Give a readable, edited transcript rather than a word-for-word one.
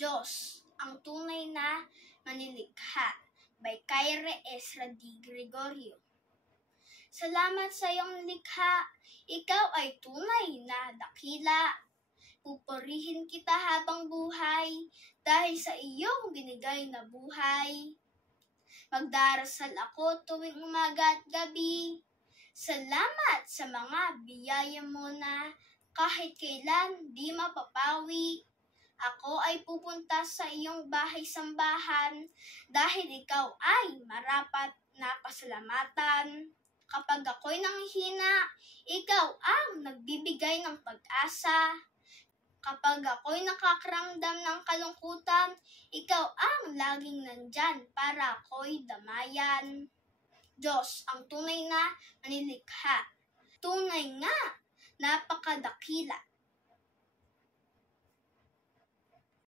Diyos, ang tunay na manilikha by Kyrie Ezra D. Gregorio. Salamat sa iyong likha, ikaw ay tunay na dakila. Pupurihin kita habang buhay dahil sa iyong binigay na buhay. Magdarasal ako tuwing umaga at gabi. Salamat sa mga biyaya mo na kahit kailan di mapapawi. Ako ay pupunta sa iyong bahay-sambahan dahil ikaw ay marapat na pasalamatan. Kapag ako'y nanghihina, ikaw ang nagbibigay ng pag-asa. Kapag ako'y nakakaramdam ng kalungkutan, ikaw ang laging nandyan para ako'y damayan. Diyos, ang tunay na manilikha. Tunay nga, napakadakila.